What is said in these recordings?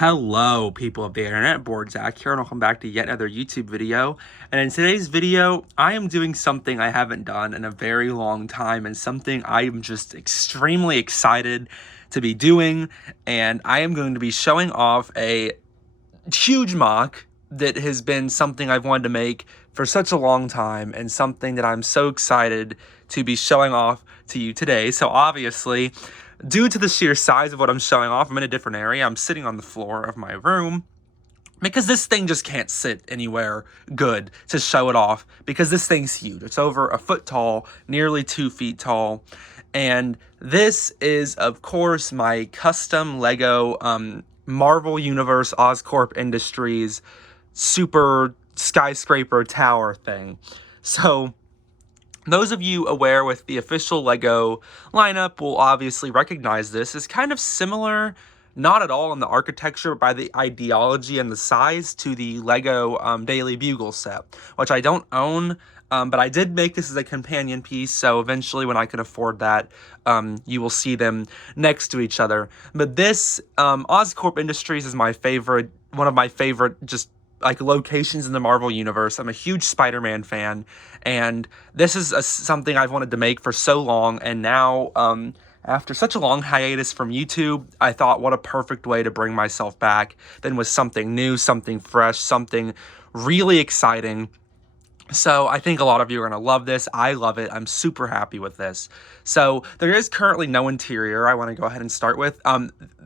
Hello, people of the internet. Board Zach here, and welcome back to yet another YouTube video. And in today's video, I am doing something I haven't done in a very long time, and something I am just extremely excited to be doing. And I am going to be showing off a huge MOC that has been something I've wanted to make for such a long time, and something that I'm so excited to be showing off to you today. So obviously, due to the sheer size of what I'm showing off, I'm in a different area. I'm sitting on the floor of my room because this thing just can't sit anywhere good to show it off, because this thing's huge. It's over a foot tall, nearly 2 feet tall. And this is, of course, my custom Lego Marvel Universe Oscorp Industries super skyscraper tower thing. So those of you aware with the official Lego lineup will obviously recognize this as kind of similar, not at all in the architecture, but by the ideology and the size, to the Lego Daily Bugle set, which I don't own, but I did make this as a companion piece, so eventually when I can afford that, you will see them next to each other. But this Oscorp Industries is my favorite, one of my favorite just like locations in the Marvel Universe. I'm a huge Spider-Man fan, and this is something I've wanted to make for so long, and now, after such a long hiatus from YouTube, I thought what a perfect way to bring myself back than with something new, something fresh, something really exciting. So I think a lot of you are going to love this. I love it. I'm super happy with this. So there is currently no interior. I want to go ahead and start with.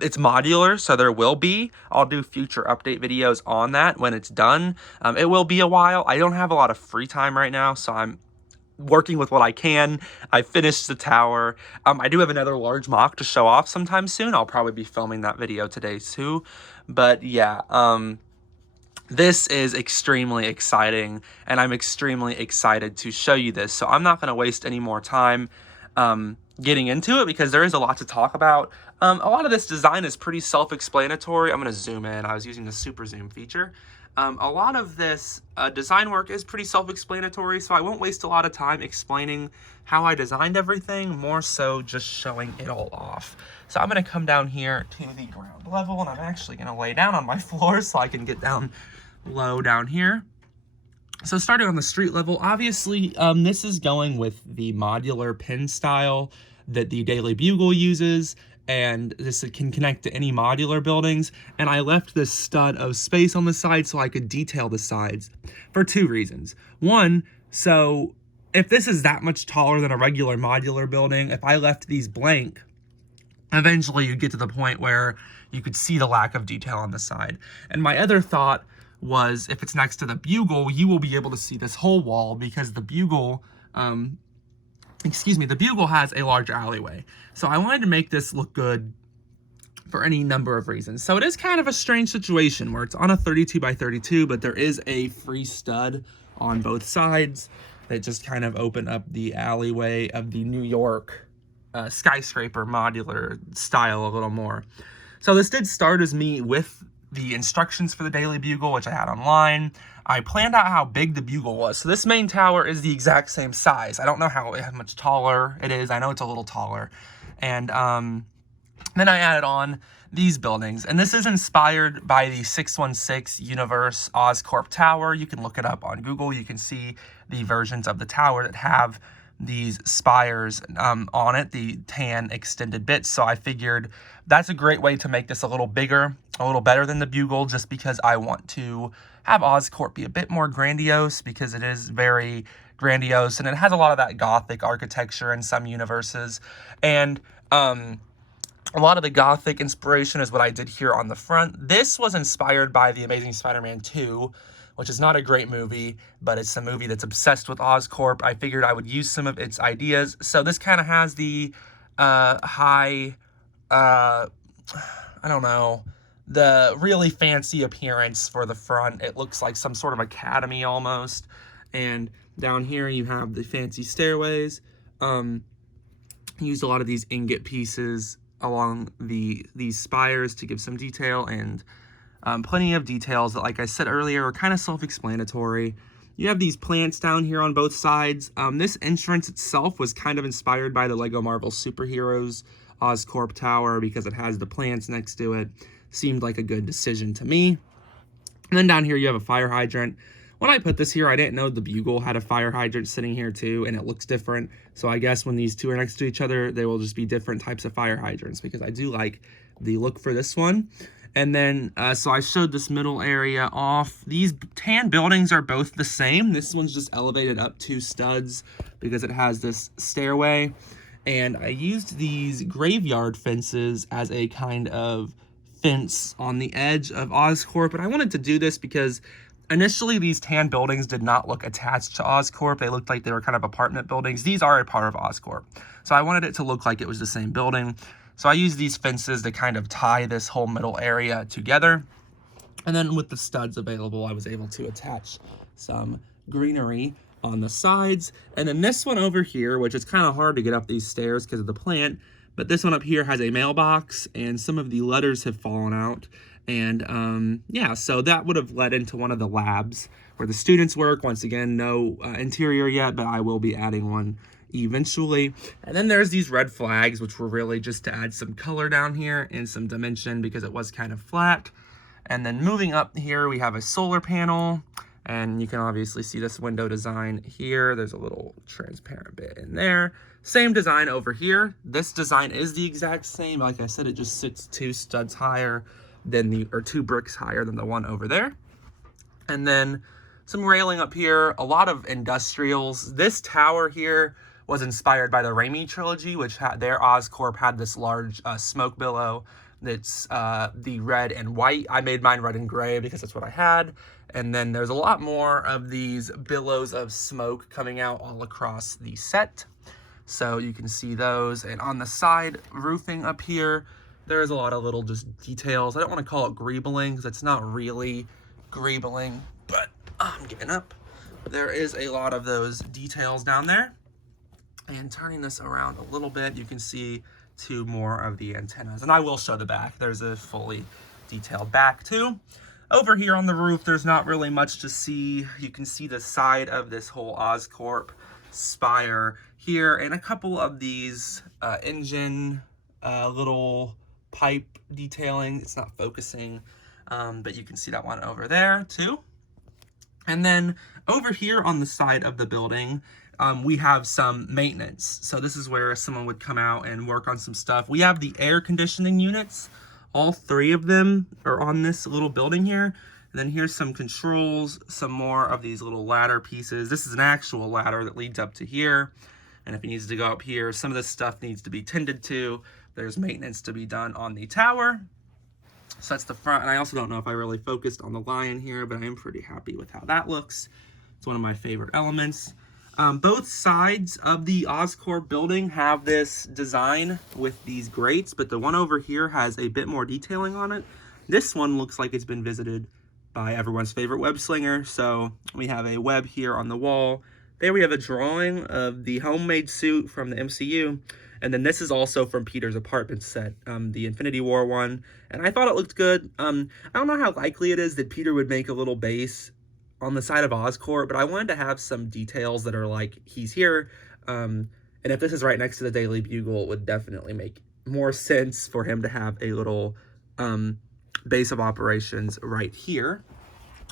It's modular, so there will be. I'll do future update videos on that when it's done. It will be a while. I don't have a lot of free time right now, so I'm working with what I can. I finished the tower. I do have another large MOC to show off sometime soon. I'll probably be filming that video today too. But yeah, this is extremely exciting, and I'm extremely excited to show you this. So I'm not going to waste any more time getting into it, because there is a lot to talk about. A lot of this design is pretty self-explanatory. I'm going to zoom in. I was using the super zoom feature. A lot of this design work is pretty self-explanatory, so I won't waste a lot of time explaining how I designed everything, more so just showing it all off. So I'm going to come down here to the ground level, and I'm actually going to lay down on my floor so I can get down low down here. So starting on the street level, obviously this is going with the modular pin style that the Daily Bugle uses, and this can connect to any modular buildings. And I left this stud of space on the side so I could detail the sides for 2 reasons. One, so if this is that much taller than a regular modular building, if I left these blank, eventually you'd get to the point where you could see the lack of detail on the side. And my other thought was, if it's next to the Bugle, you will be able to see this whole wall, because the Bugle, the Bugle has a large alleyway. So I wanted to make this look good for any number of reasons. So it is kind of a strange situation where it's on a 32 by 32, but there is a free stud on both sides that just kind of open up the alleyway of the New York skyscraper modular style a little more. So this did start as me with the instructions for the Daily Bugle, which I had online. I planned out how big the Bugle was. So this main tower is the exact same size. I don't know how much taller it is. I know it's a little taller. And then I added on these buildings. And this is inspired by the 616 Universe Oscorp Tower. You can look it up on Google. You can see the versions of the tower that have these spires on it, the tan extended bits. So I figured that's a great way to make this a little bigger, a little better than the Bugle, just because I want to have Oscorp be a bit more grandiose, because it is very grandiose and it has a lot of that Gothic architecture in some universes. And a lot of the Gothic inspiration is what I did here on the front. This was inspired by The Amazing Spider-Man 2, which is not a great movie, but it's a movie that's obsessed with Oscorp. I figured I would use some of its ideas. So this kind of has the the really fancy appearance for the front. It looks like some sort of academy almost. And down here you have the fancy stairways. Used a lot of these ingot pieces along these spires to give some detail, and plenty of details that, like I said earlier, are kind of self-explanatory. You have these plants down here on both sides. This entrance itself was kind of inspired by the Lego Marvel Superheroes Oscorp tower because it has the plants next to it. Seemed like a good decision to me. And then down here you have a fire hydrant. When I put this here, I didn't know the Bugle had a fire hydrant sitting here too, and it looks different. So I guess when these two are next to each other, they will just be different types of fire hydrants, because I do like the look for this one. And then, so I showed this middle area off. These tan buildings are both the same. This one's just elevated up 2 studs because it has this stairway. And I used these graveyard fences as a kind of fence on the edge of Oscorp. But I wanted to do this because initially these tan buildings did not look attached to Oscorp. They looked like they were kind of apartment buildings. These are a part of Oscorp. So I wanted it to look like it was the same building. So I used these fences to kind of tie this whole middle area together. And then with the studs available, I was able to attach some greenery on the sides. And then this one over here, which is kind of hard to get up these stairs because of the plant, but this one up here has a mailbox and some of the letters have fallen out. And yeah, so that would have led into one of the labs where the students work. Once again, no interior yet, but I will be adding one eventually. And then there's these red flags, which were really just to add some color down here and some dimension because it was kind of flat. And then moving up here, we have a solar panel, and you can obviously see this window design here. There's a little transparent bit in there. Same design over here. This design is the exact same. Like I said, it just sits 2 studs higher than or 2 bricks higher than the one over there. And then some railing up here, a lot of industrials. This tower here was inspired by the Raimi trilogy, which had their Oscorp had this large smoke billow that's the red and white. I made mine red and gray because that's what I had. And then there's a lot more of these billows of smoke coming out all across the set. So you can see those. And on the side roofing up here, there's a lot of little just details. I don't want to call it greebling because it's not really greebling, but I'm getting up. There is a lot of those details down there. And turning this around a little bit, you can see 2 more of the antennas. And I will show the back. There's a fully detailed back too. Over here on the roof, there's not really much to see. You can see the side of this whole Oscorp spire here, and a couple of these engine little pipe detailing. It's not focusing, but you can see that one over there too. And then over here on the side of the building, we have some maintenance. So this is where someone would come out and work on some stuff. We have the air conditioning units. All 3 of them are on this little building here. And then here's some controls, some more of these little ladder pieces. This is an actual ladder that leads up to here. And if it needs to go up here, some of this stuff needs to be tended to. There's maintenance to be done on the tower. So that's the front. And I also don't know if I really focused on the lion here, but I am pretty happy with how that looks. It's one of my favorite elements. Both sides of the Oscorp building have this design with these grates, but the one over here has a bit more detailing on it. This one looks like it's been visited by everyone's favorite web slinger. So we have a web here on the wall. There we have a drawing of the homemade suit from the MCU. And then this is also from Peter's apartment set, the Infinity War one. And I thought it looked good. I don't know how likely it is that Peter would make a little base on the side of Oscorp, but I wanted to have some details that are like, he's here. And if this is right next to the Daily Bugle, it would definitely make more sense for him to have a little base of operations right here.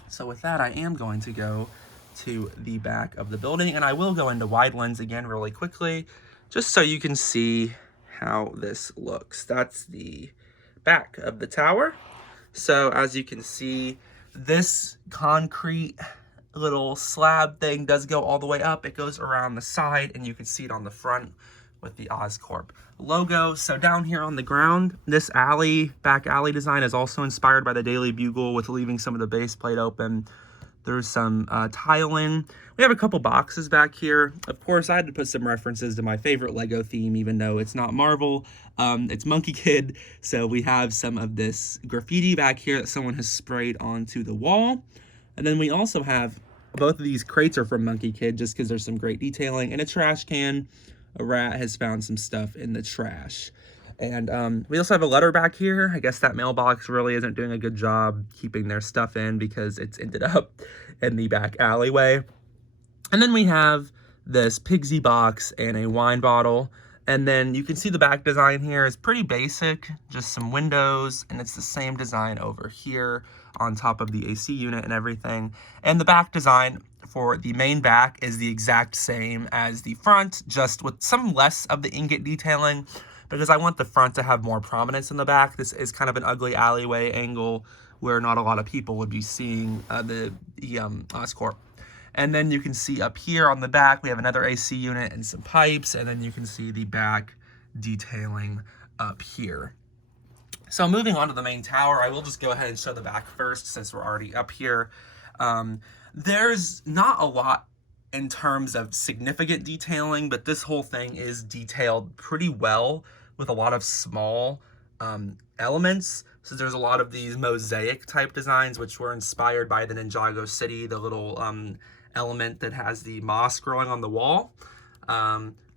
So with that, I am going to go to the back of the building, and I will go into wide lens again really quickly, just so you can see how this looks. That's the back of the tower. So as you can see, this concrete little slab thing does go all the way up. It goes around the side, and you can see it on the front with the Oscorp logo. So down here on the ground, this back alley design is also inspired by the Daily Bugle with leaving some of the base plate open. There's some tiling. We have a couple boxes back here. Of course, I had to put some references to my favorite Lego theme, even though it's not Marvel. It's Monkey Kid. So we have some of this graffiti back here that someone has sprayed onto the wall. And then we also have both of these crates are from Monkey Kid just because there's some great detailing. And a trash can. A rat has found some stuff in the trash. And we also have a letter back here. I guess that mailbox really isn't doing a good job keeping their stuff in because it's ended up in the back alleyway. And then we have this Pigsy box and a wine bottle. And then you can see the back design here is pretty basic, just some windows, and it's the same design over here on top of the AC unit and everything. And the back design for the main back is the exact same as the front, just with some less of the ingot detailing, because I want the front to have more prominence in the back. This is kind of an ugly alleyway angle where not a lot of people would be seeing the Oscorp. And then you can see up here on the back, we have another AC unit and some pipes, and then you can see the back detailing up here. So moving on to the main tower, I will just go ahead and show the back first since we're already up here. There's not a lot in terms of significant detailing, but this whole thing is detailed pretty well with a lot of small elements. So there's a lot of these mosaic type designs, which were inspired by the Ninjago City, the little element that has the moss growing on the wall.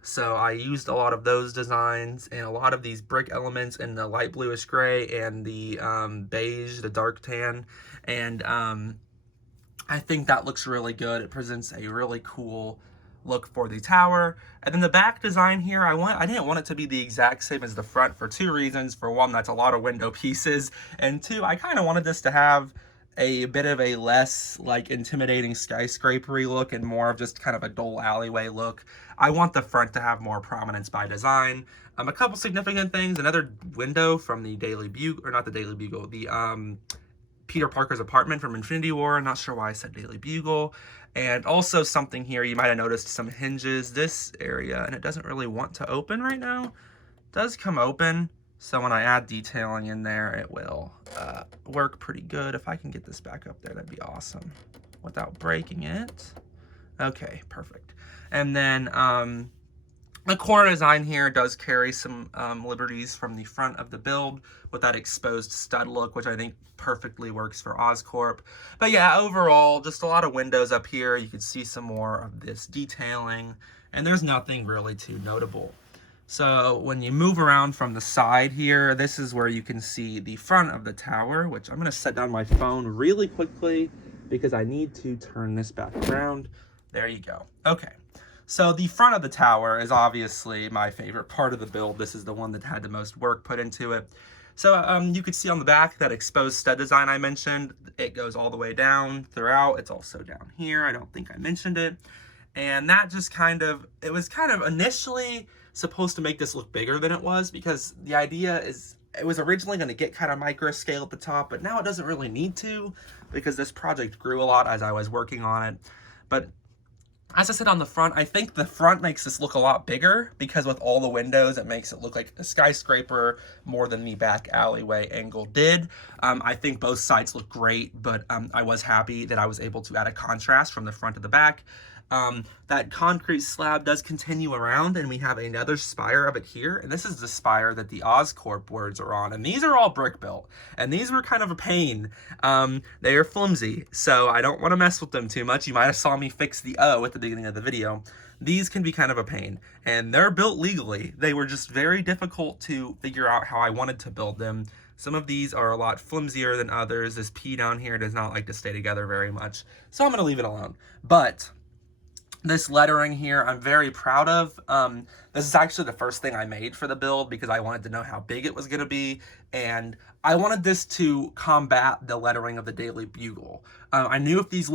So I used a lot of those designs and a lot of these brick elements in the light bluish gray and the beige, the dark tan. And I think that looks really good. It presents a really cool look for the tower. And then the back design here, I didn't want it to be the exact same as the front for two reasons. For one, that's a lot of window pieces. And two, I kind of wanted this to have a bit of a less like intimidating skyscrapery look and more of just kind of a dull alleyway look. I want the front to have more prominence by design. A couple significant things, another window from the Daily Bugle, or not the Daily Bugle, the Peter Parker's apartment from Infinity War. I'm not sure why I said Daily Bugle. And also something here, you might have noticed some hinges, this area, and it doesn't really want to open right now. It does come open. So when I add detailing in there, it will work pretty good. If I can get this back up there, that'd be awesome without breaking it. Okay, perfect. And then the corner design here does carry some liberties from the front of the build with that exposed stud look, which I think perfectly works for Oscorp. But yeah, overall, just a lot of windows up here. You can see some more of this detailing, and there's nothing really too notable. So when you move around from the side here, this is where you can see the front of the tower, which I'm going to set down my phone really quickly because I need to turn this back around. There you go. Okay. So the front of the tower is obviously my favorite part of the build. This is the one that had the most work put into it. So you can see on the back that exposed stud design I mentioned. It goes all the way down throughout. It's also down here. I don't think I mentioned it. And that just it was kind of initially supposed to make this look bigger than it was, because the idea is it was originally going to get kind of micro scale at the top, but now it doesn't really need to because this project grew a lot as I was working on it. But as I said on the front, I think the front makes this look a lot bigger because with all the windows, it makes it look like a skyscraper more than the back alleyway angle did. I think both sides look great, but I was happy that I was able to add a contrast from the front to the back. That concrete slab does continue around, and we have another spire of it here, and this is the spire that the Oscorp words are on, and these are all brick built, and these were kind of a pain. They are flimsy, so I don't want to mess with them too much. You might have saw me fix the O at the beginning of the video. These can be kind of a pain, and they're built legally. They were just very difficult to figure out how I wanted to build them. Some of these are a lot flimsier than others. This P down here does not like to stay together very much, so I'm going to leave it alone. But this lettering here, I'm very proud of. This is actually the first thing I made for the build because I wanted to know how big it was going to be, and I wanted this to combat the lettering of the Daily Bugle. I knew if these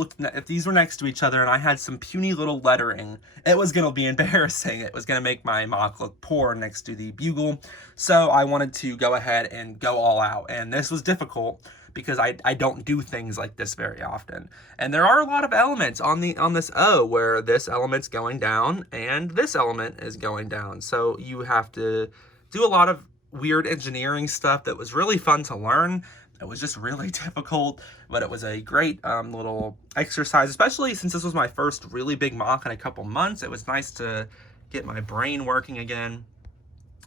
were next to each other and I had some puny little lettering, it was going to be embarrassing. It was going to make my MOC look poor next to the Bugle. So I wanted to go ahead and go all out, and this was difficult because I don't do things like this very often. And there are a lot of elements on this O where this element's going down and this element is going down. So you have to do a lot of weird engineering stuff that was really fun to learn. It was just really difficult, but it was a great little exercise, especially since this was my first really big MOC in a couple months. It was nice to get my brain working again.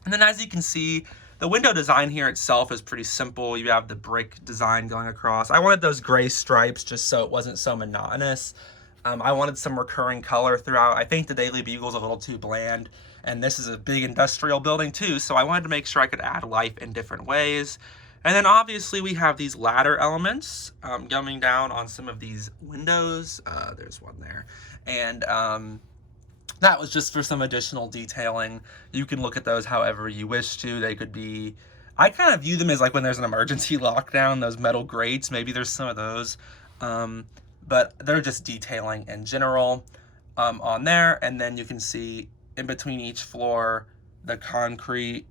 And then as you can see, the window design here itself is pretty simple. You have the brick design going across. I wanted those gray stripes just so it wasn't so monotonous. I wanted some recurring color throughout. I think the Daily Bugle is a little too bland, and this is a big industrial building too, so I wanted to make sure I could add life in different ways. And then obviously we have these ladder elements coming down on some of these windows. There's one there. And that was just for some additional detailing. You can look at those however you wish to. They could be, I kind of view them as like when there's an emergency lockdown, those metal grates, maybe there's some of those. But they're just detailing in general on there. And then you can see in between each floor, the concrete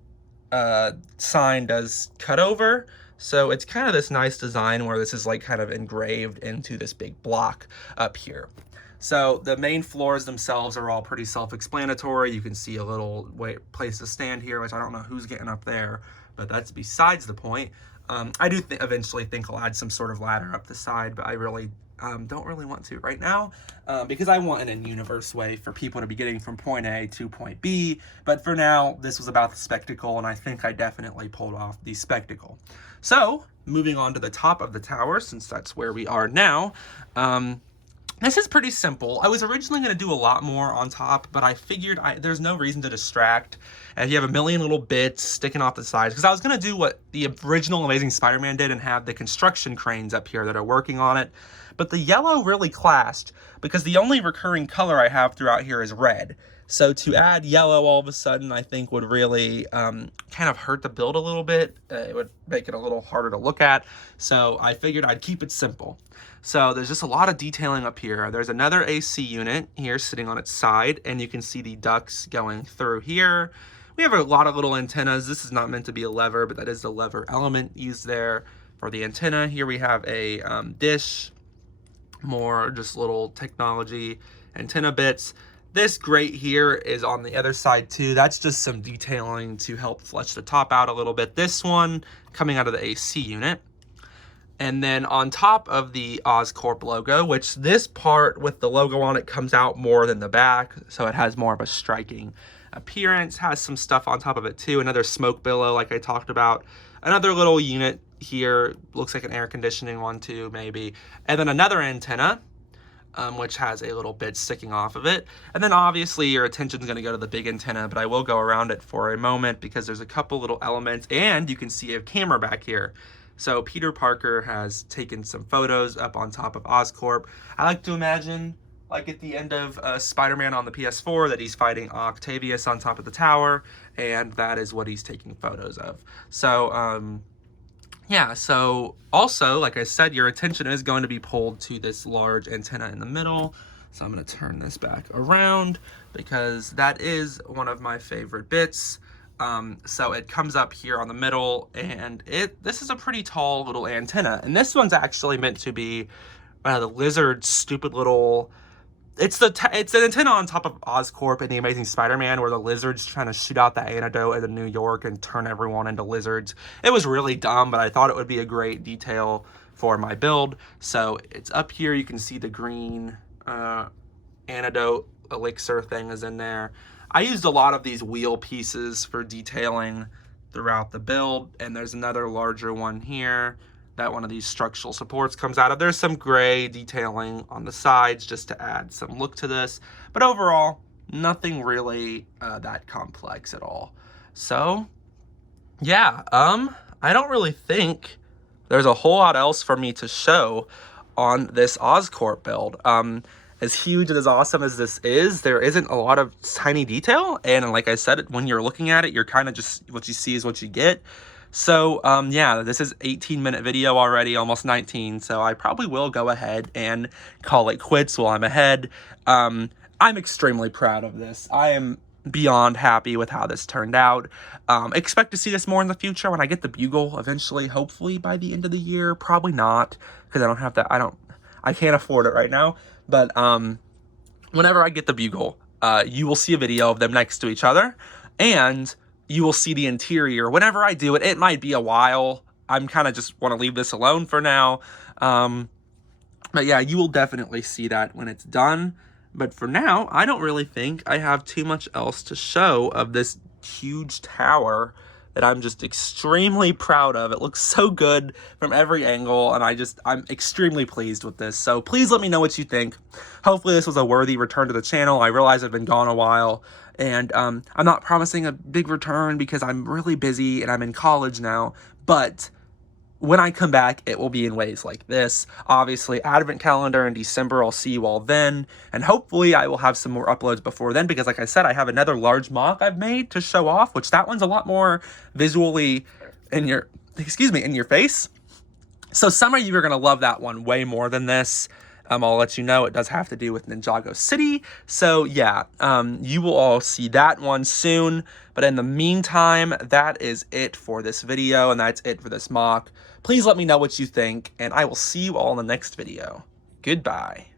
sign does cut over. So it's kind of this nice design where this is like kind of engraved into this big block up here. So the main floors themselves are all pretty self-explanatory. You can see a little place to stand here, which I don't know who's getting up there, but that's besides the point. I do eventually think I'll add some sort of ladder up the side, but I really don't really want to right now because I want an in-universe way for people to be getting from point A to point B. But for now, this was about the spectacle, and I think I definitely pulled off the spectacle. So moving on to the top of the tower, since that's where we are now. This is pretty simple. I was originally going to do a lot more on top, but I figured there's no reason to distract. And if you have a million little bits sticking off the sides, because I was going to do what the original Amazing Spider-Man did and have the construction cranes up here that are working on it. But the yellow really clashed because the only recurring color I have throughout here is red. So to add yellow all of a sudden, I think would really kind of hurt the build a little bit. It would make it a little harder to look at. So I figured I'd keep it simple. So there's just a lot of detailing up here. There's another AC unit here sitting on its side, and you can see the ducts going through here. We have a lot of little antennas. This is not meant to be a lever, but that is the lever element used there for the antenna. Here we have a dish, more just little technology antenna bits. This grate here is on the other side too. That's just some detailing to help flesh the top out a little bit. This one coming out of the AC unit. And then on top of the Oscorp logo, which this part with the logo on it comes out more than the back, so it has more of a striking appearance, has some stuff on top of it too. Another smoke billow like I talked about. Another little unit here, looks like an air conditioning one too, maybe. And then another antenna, which has a little bit sticking off of it. And then obviously your attention's gonna go to the big antenna, but I will go around it for a moment because there's a couple little elements, and you can see a camera back here. So Peter Parker has taken some photos up on top of Oscorp. I like to imagine, like at the end of Spider-Man on the PS4, that he's fighting Octavius on top of the tower, and that is what he's taking photos of. So, yeah, so also, like I said, your attention is going to be pulled to this large antenna in the middle. So I'm going to turn this back around because that is one of my favorite bits. So it comes up here on the middle, and this is a pretty tall little antenna, and this one's actually meant to be the lizard's stupid little, it's an antenna on top of Oscorp in the Amazing Spider-Man where the lizard's trying to shoot out the antidote in New York and turn everyone into lizards. It was really dumb, but I thought it would be a great detail for my build. So it's up here, you can see the green antidote elixir thing is in there. I used a lot of these wheel pieces for detailing throughout the build, and there's another larger one here that one of these structural supports comes out of. There's some gray detailing on the sides just to add some look to this, but overall, nothing really that complex at all. So, yeah, I don't really think there's a whole lot else for me to show on this Oscorp build. As huge and as awesome as this is, there isn't a lot of tiny detail. And like I said, when you're looking at it, you're kind of just, what you see is what you get. So, yeah, this is 18-minute video already, almost 19. So I probably will go ahead and call it quits while I'm ahead. I'm extremely proud of this. I am beyond happy with how this turned out. Expect to see this more in the future when I get the bugle eventually, hopefully by the end of the year. Probably not, because I don't have that. I can't afford it right now. But whenever I get the bugle, you will see a video of them next to each other, and you will see the interior. Whenever I do it, it might be a while. I'm kind of just want to leave this alone for now. But yeah, you will definitely see that when it's done. But for now, I don't really think I have too much else to show of this huge tower that I'm just extremely proud of. It looks so good from every angle, and I'm extremely pleased with this. So please let me know what you think. Hopefully this was a worthy return to the channel. I realize I've been gone a while, and I'm not promising a big return because I'm really busy and I'm in college now, but when I come back, it will be in ways like this. Obviously, Advent calendar in December, I'll see you all then. And hopefully I will have some more uploads before then, because like I said, I have another large MOC I've made to show off, which that one's a lot more visually in your, in your face. So some of you are going to love that one way more than this. I'll let you know it does have to do with Ninjago City. So yeah, you will all see that one soon. But in the meantime, that is it for this video, and that's it for this MOC. Please let me know what you think, and I will see you all in the next video. Goodbye.